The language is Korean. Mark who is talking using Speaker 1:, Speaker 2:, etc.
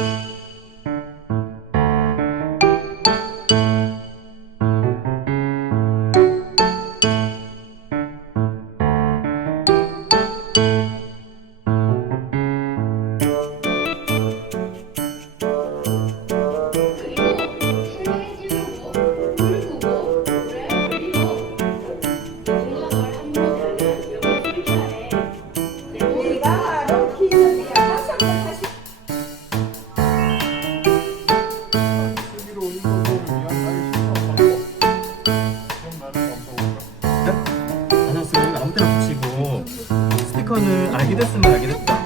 Speaker 1: Thank you. 사건을 알게 됐으면 알게 됐다.